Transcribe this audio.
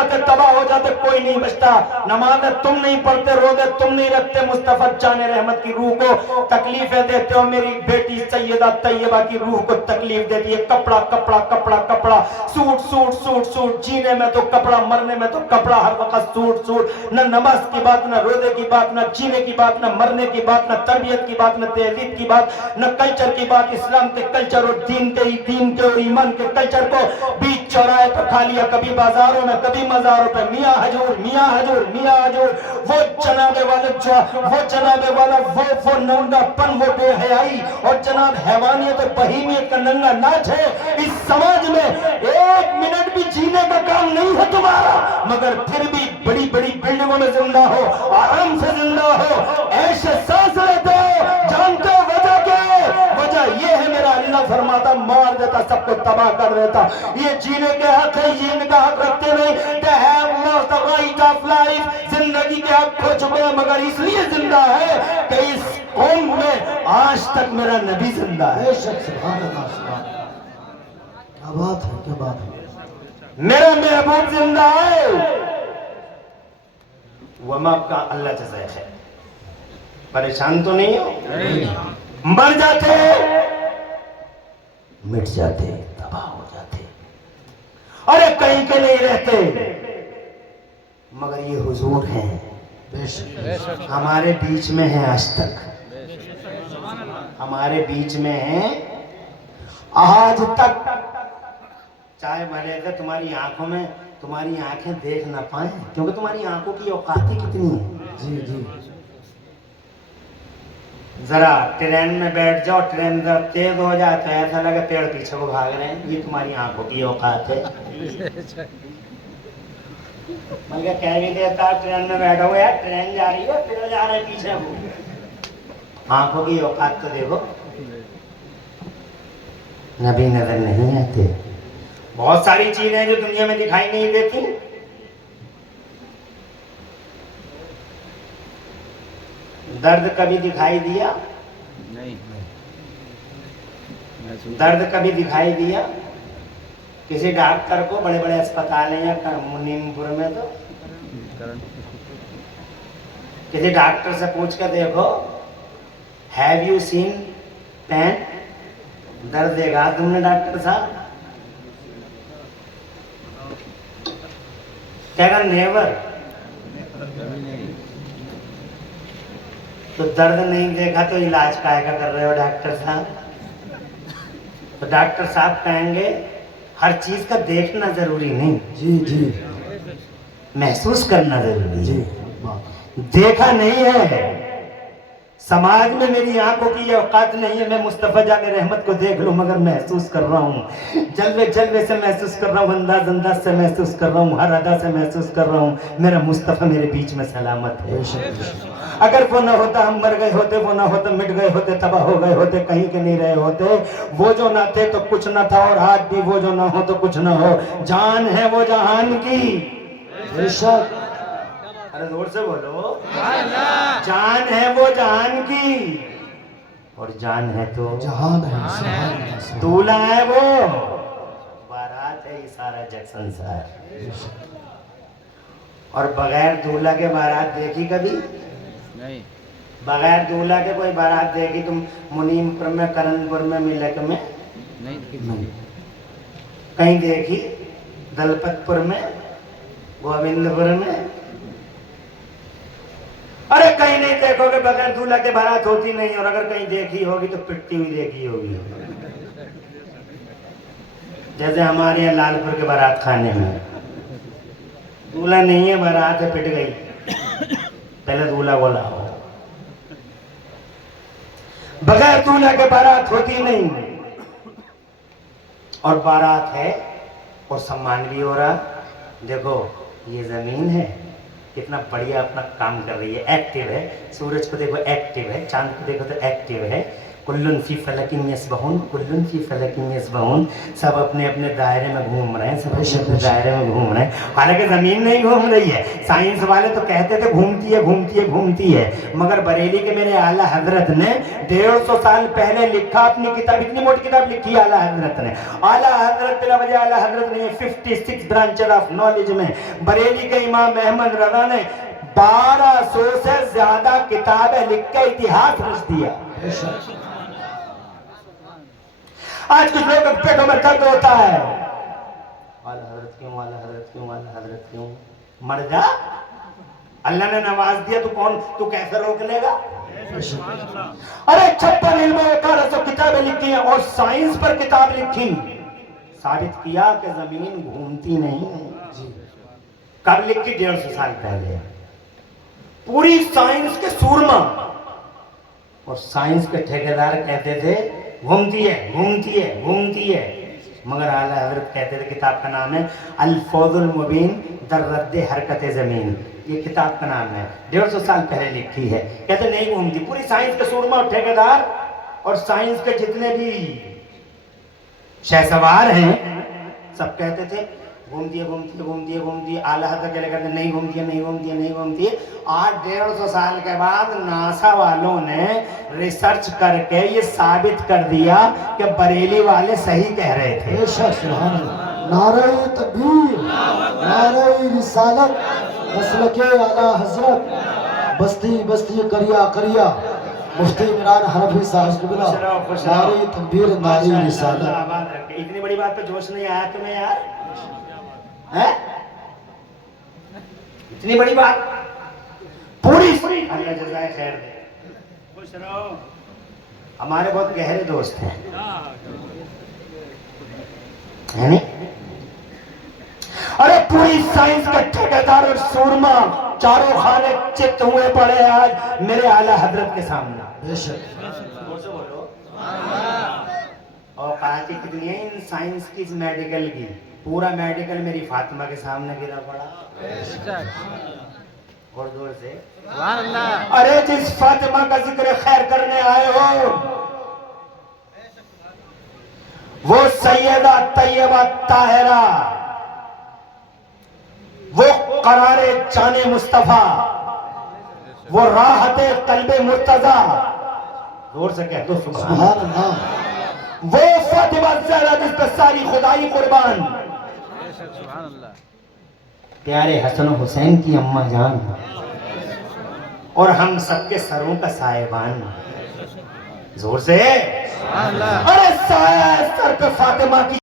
जाते, तबाह हो जाते, कोई नहीं बचता। नमाज तुम नहीं पढ़ते, रोजे तुम नहीं रखते, मुस्तफा जाने रहमत की रूह को तकलीफें देते हो। मेरी बेटी सैयदा तैयबा की रूह को तकलीफ देती है। कपड़ा कपड़ा कपड़ा कपड़ा, सूट सूट सूट सूट, जीने में तो कपड़ा, मरने में तो कपड़ा, हर वक्त सूट सूट। न नमाज की बात, न रोजे की बात, न जीने की बात, न मरने की बात, न तरबियत की बात, न तहजीब की बात, न कल्चर की बात। इस्लाम के कल्चर और दीन के और ईमान के कल्चर को बीच चौराहे पर खा लिया, कभी बाजारों में, कभी मजारों पर। मियाँ हजूर, मियाँ हजूर, मियाँ हजूर, वो जनाबे वाले, वो जनाबे वाला, वो नंगापन, वो बेहयाई और जनाब हैवानियत और बहीमियत का नंगा नाच है। इस समाज में एक मिनट भी जीने का काम नहीं है तुम्हारा, मगर फिर भी बड़ी बड़ी बिल्डिंगों में जिंदा हो, आराम से जिंदा हो, ऐसे सांस लेते हो। जानते हो वजह क्या है? वजह ये है, मेरा अल्लाह फरमाता, मार देता, सबको तबाह कर देता। ये जीने के हक है, जीने का हक रखते नहीं। जिंदगी के हक खो चुके हैं, मगर इसलिए जिंदा है कि इस कौम में आज तक मेरा नबी जिंदा है। क्या बात है, क्या बात है। मेरा महबूब जिंदा है। वमा का अल्लाह जज़ा है। परेशान तो नहीं हो? मर जाते, मिट जाते, तबाह हो जाते, अरे कहीं के नहीं रहते, मगर ये हुजूर हैं, बेशक हमारे बीच में है। आज तक हमारे बीच में है, आज तक। चाहे भले से तुम्हारी आंखों में, तुम्हारी आंखें देख ना पाए, क्योंकि तुम्हारी आंखों की औकात ही कितनी है। जी जी। जरा ट्रेन में बैठ जाओ, ट्रेन जरा तेज हो जाए तो ऐसा लगे पेड़ पीछे को भाग रहे हैं। ये तुम्हारी आंखों की औकात है। मैं कह भी देता, ट्रेन में बैठा हुआ है, ट्रेन जा रही है, पेड़ जा रहे हैं पीछे को। आंखों की औकात तो देखो। नबी नजर नहीं आते। बहुत सारी चीजें जो दुनिया में दिखाई नहीं देती। दर्द कभी दिखाई दिया? नहीं। दर्द कभी दिखाई दिया किसी डॉक्टर को? बड़े बड़े अस्पताल हैं या मुनीमपुर में, तो किसी डॉक्टर से पूछ कर देखो, हैव यू सीन पेन? दर्द देगा तुमने डॉक्टर साहब? कहेगा नेवर। तो दर्द नहीं देखा तो इलाज काहे का कर रहे हो डॉक्टर साहब? तो डॉक्टर साहब कहेंगे हर चीज का देखना जरूरी नहीं, जी जी, महसूस करना जरूरी जी। है। देखा नहीं है। समाज में मेरी आंखों की ये औकात नहीं है, मैं मुस्तफा जाने रहमत को देख लूं, मगर महसूस कर रहा हूँ। जलवे जलवे से महसूस कर रहा हूँ, अंदाज अंदाज से महसूस कर रहा हूँ, हर अदा से महसूस कर रहा हूँ, मेरा मुस्तफा मेरे बीच में सलामत है। अगर वो ना होता, हम मर गए होते, वो ना होता, मिट गए होते, तबाह हो गए होते, कहीं के नहीं रहे होते। वो जो ना थे तो कुछ ना था, और आज भी वो जो ना हो तो कुछ ना हो। जान है वो जहान की, बेशक। अरे जोर से बोलो। जान है वो जहान की, और जान है तो जहान है, सुभान अल्लाह। दूल्हा है वो, बारात है ये सारा जग संसार। और बगैर दूल्हा के बारात देखी कभी? नहीं। बगैर दूल्हा के कोई बारात देखी तुम मुनीमपुर में, करणपुर में, मिलक में? नहीं। कहीं देखी? दलपतपुर में, गोविंदपुर में? अरे कहीं नहीं देखोगे बगैर दूल्हा के बारात होती नहीं। और अगर कहीं देखी होगी तो पिटती हुई देखी होगी। जैसे हमारे यहाँ लालपुर के बारात खाने में दूल्हा नहीं है, बारात है, पिट गई। पहले दूल्हा बोला हो। बगैर दूल्हा के बारात होती नहीं। और बारात है और सम्मान भी हो रहा। देखो ये जमीन है, कितना बढ़िया अपना काम कर रही है, एक्टिव है। सूरज को देखो एक्टिव है, चांद को देखो तो एक्टिव है। कुल्लुन फी फलकिन यस्बहून, कुल्लुन फी फलकिन यस्बहून। सब अपने अपने दायरे में घूम रहे हैं, सब अपने अपने दायरे में घूम रहे हैं। हालांकि ज़मीन नहीं घूम रही है। साइंस वाले तो कहते थे घूमती है घूमती है घूमती है, मगर बरेली के मेरे आला हजरत ने 150 साल पहले लिखा अपनी किताब, इतनी मोटी किताब लिखी आला हजरत ने। आला हजरत बिला वजह आला हजरत ने 56 ब्रांचेस ऑफ नॉलेज में बरेली के इमाम अहमद रजा ने 1200 से ज्यादा किताबें लिख के इतिहास रच दिया। आज कुछ लोगों के पेटों में दर्द होता है, आला हजरत क्यों, आला हजरत क्यों, आला हजरत क्यों। मर जा, अल्लाह ने नवाज दिया, तू कैसे रोक लेगा। अरे 56 इल्मों का किताबें लिखी हैं और साइंस पर किताब लिखी, साबित किया कि जमीन घूमती नहीं है। कब लिखी? 150 साल पहले। पूरी साइंस के सूरमा और साइंस के ठेकेदार कहते थे घूमती है घूमती है घूमती है, मगर आला हजरत कहते थे, किताब का नाम है अल फौजुल मुबीन दर रद्द हरकत ज़मीन, ये किताब का नाम है, 150 साल पहले लिखी है। कहते नहीं घूमती। पूरी साइंस के सूरमा और ठेकेदार और साइंस के जितने भी शहसवार हैं सब कहते थे घूमती है घूमती है घूमती है घूमती है। आला हजरत कहते कहते नहीं घूमती है नहीं घूमती है नहीं घूमती है। आज 150 साल के बाद नासा वालों ने रिसर्च करके ये साबित कर दिया कि बरेली वाले सही कह रहे थे। बेशक, सुभान अल्लाह। नारे तकबीर, नारे रिसालत, मसलके आला हजरत, बस्ती बस्ती करिया करिया, मुफ्ती इमरान हनफी साहब, नारे तकबीर, नारे रिसालत। इतनी बड़ी बात पे जोश नहीं आया तुम्हें यार, है? इतनी बड़ी बात पूरी अल्लाह जज़ाए खैर दे। खुश रहो। हमारे बहुत गहरे दोस्त हैं, है नहीं? अरे पूरी साइंस का ठेकेदार और सूरमा चारों खाने चित्त हुए पड़े आज मेरे आला हजरत के सामने। बेशक, बोलो और कहा कि कितनी है इन साइंस की, मेडिकल की, पूरा मेडिकल मेरी फातिमा के सामने गिरा पड़ा और जोर से। अरे जिस फातिमा का जिक्र खैर करने आए हो वो सैयदा तैयबा ताहिरा, वो करारे जाने मुस्तफा, वो राहते कल्बे मुर्तजा, जोर से कह दो सुभान अल्लाह। वो फातिमा ज़हरा जिस पर सारी खुदाई कुर्बान, प्यारे हसन हुसैन की अम्मा जान और हम सबके सरों का साहिबान। जोर से अरे साया सर पे फातिमा की